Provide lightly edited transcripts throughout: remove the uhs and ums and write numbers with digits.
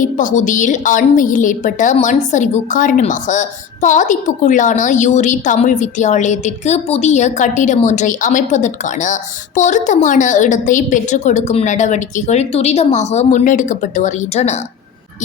பசறை பகுதியில் அண்மையில் ஏற்பட்ட மண் சரிவு காரணமாக பாதிப்புக்குள்ளான யூரி தமிழ் வித்தியாலயத்திற்கு புதிய கட்டிடம் ஒன்றை அமைப்பதற்கான பொருத்தமான இடத்தை பெற்றுக் கொடுக்கும் நடவடிக்கைகள் துரிதமாக முன்னெடுக்கப்பட்டு வருகின்றன.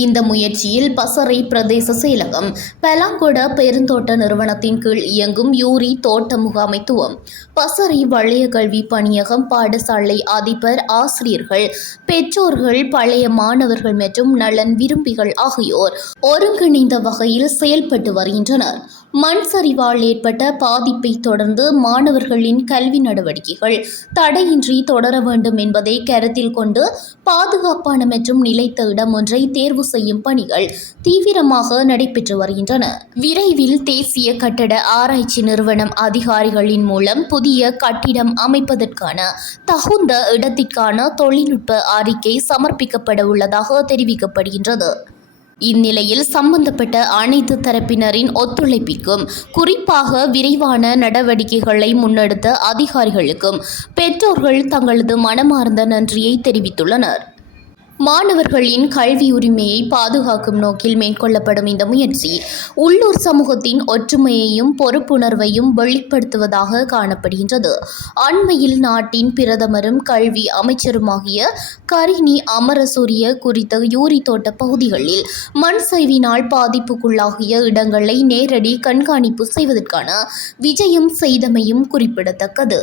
இந்த முயற்சியில் பசறை பிரதேச செயலகம், பலாங்கொட பெருந்தோட்ட நிறுவனத்தின் கீழ் இயங்கும் யூரி தோட்ட முகாமைத்துவம், பசறை வலய கல்வி பணியகம், பாடசாலை அதிபர், ஆசிரியர்கள், பெற்றோர்கள், பழைய மாணவர்கள் மற்றும் நலன் விரும்பிகள் ஆகியோர் ஒருங்கிணைந்த வகையில் செயல்பட்டு வருகின்றனர். மண் சரிவால் ஏற்பட்ட பாதிப்பை தொடர்ந்து மாணவர்களின் கல்வி நடவடிக்கைகள் தடையின்றி தொடர வேண்டும் என்பதை கருத்தில் கொண்டு பாதுகாப்பான மற்றும் நிலைத்த இடம் ஒன்றை தேர்வு செய்யும் பணிகள் தீவிரமாக நடைபெற்று வருகின்றன. விரைவில் தேசிய கட்டட ஆராய்ச்சி நிறுவனம் அதிகாரிகளின் மூலம் புதிய கட்டிடம் அமைப்பதற்கான தகுந்த இடத்திற்கான தொழில்நுட்ப அறிக்கை சமர்ப்பிக்கப்பட உள்ளதாக தெரிவிக்கப்படுகின்றது. இந்நிலையில் சம்பந்தப்பட்ட அனைத்து தரப்பினரின் ஒத்துழைப்பிற்கும், குறிப்பாக விரைவான நடவடிக்கைகளை முன்னெடுத்த அதிகாரிகளுக்கும் பெற்றோர்கள் தங்களது மனமார்ந்த நன்றியை தெரிவித்துள்ளனர். மாணவர்களின் கல்வி உரிமையை பாதுகாக்கும் நோக்கில் மேற்கொள்ளப்படும் இந்த முயற்சி உள்ளூர் சமூகத்தின் ஒற்றுமையையும் பொறுப்புணர்வையும் வெளிப்படுத்துவதாக காணப்படுகின்றது. அண்மையில் நாட்டின் பிரதமரும் கல்வி அமைச்சருமாகிய கரினி அமரசூரிய குறித்த யூரி தோட்ட பகுதிகளில் மண் சரிவினால் பாதிப்புக்குள்ளாகிய இடங்களை நேரடி கண்காணிப்பு செய்வதற்கான விஜயம் செய்தமையும் குறிப்பிடத்தக்கது.